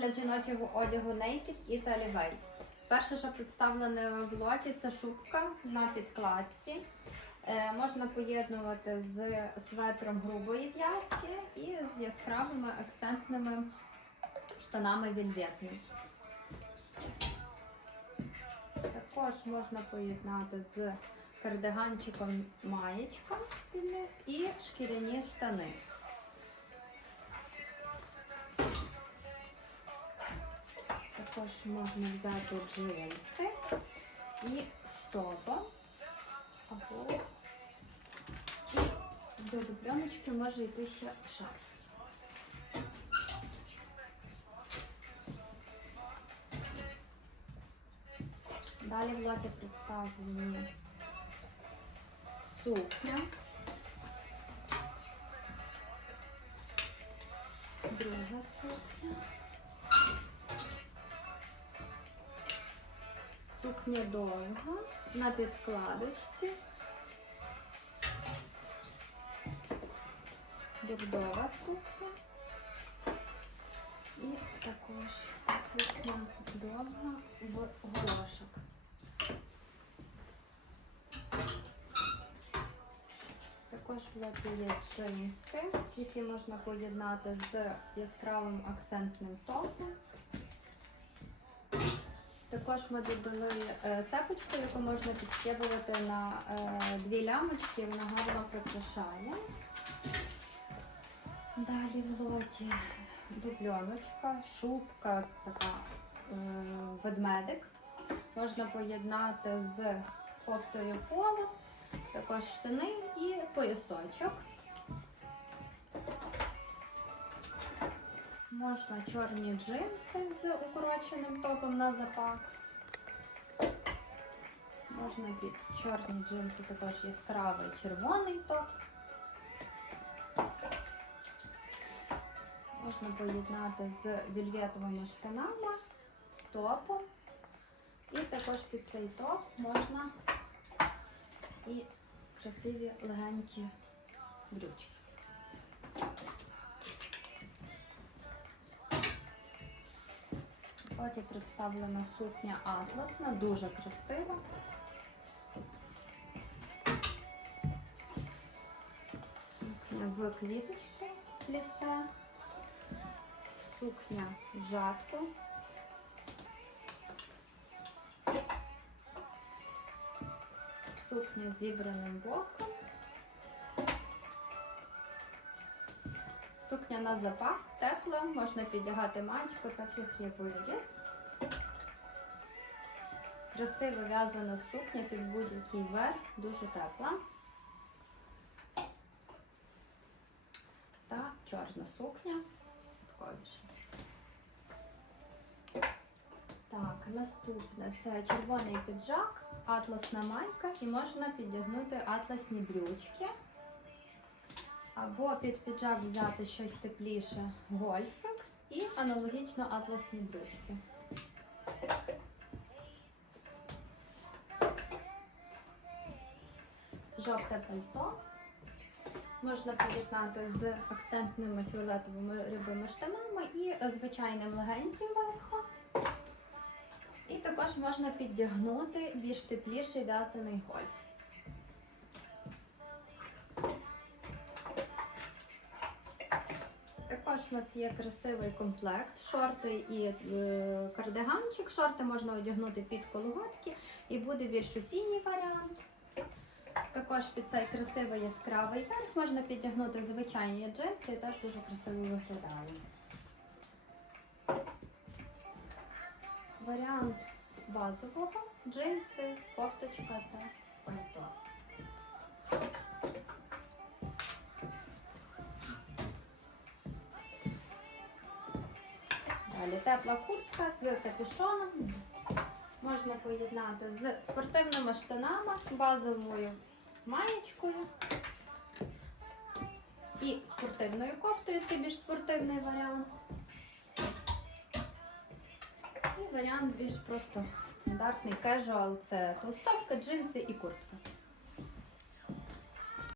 Огляд жіночого одягу Naked і Talivay. Перше, що представлене в лоті, це шубка на підкладці. Е, можна поєднувати з светром грубої в'язки і з яскравими акцентними штанами вільветними. Також можна поєднати з кардиганчиком маєчка і шкіряні штани. Також можна взяти джинси і стопа. Або і до дубльоночки може йти ще шарф. Далі в лоті представлені сукня. Друга сукня. Сукня довга на підкладочці. Бордова сукня. І також сукня довга в горошок. Також в лоті є джинси, які можна поєднати з яскравим акцентним топом. Також ми додали е, цепочку, яку можна підстібувати на е, дві лямочки, вона гарно прикрашає. Далі в лоті дубльоночка, шубка, така е, ведмедик. Можна поєднати з кофтою поло, також штани і поясочок. Можна чорні джинси з укороченим топом на запах. Можна під чорні джинси також яскравий червоний топ. Можна поєднати з вільветовими штанами, топом. І також під цей топ можна і красиві легенькі брючки. Потім представлена сукня атласна, дуже красива. Сукня в квіточці лісе, сукня в жатку. Сукня зібраним боком. Сукня на запах тепла, можна піддягати манчку, так як є виріз. Красиво в'язана сукня під будь-який верх, дуже тепла. Та чорна сукня, святковіша. Так, наступне це червоний піджак, атласна майка і можна піддягнути атласні брючки. Або під піджак взяти щось тепліше гольфик і аналогічно атласні брючки. Жовте пальто. Можна поєднати з акцентними фіолетовими рябими штанами і звичайним легеньким верхом. І також можна піддягнути більш тепліший в'язаний гольф. Також у нас є красивий комплект, шорти і е, кардиганчик. Шорти можна одягнути під колготки і буде більш осінній варіант. Також під цей красивий яскравий верх можна підтягнути звичайні джинси і теж дуже красиво виглядає. Варіант базового джинси, кофточка та пальто. Далі тепла куртка з капюшоном. Можна поєднати з спортивними штанами, базовою маєчкою і спортивною кофтою. Це більш спортивний варіант. І варіант більш просто стандартний кежуал це толстовка, джинси і куртка.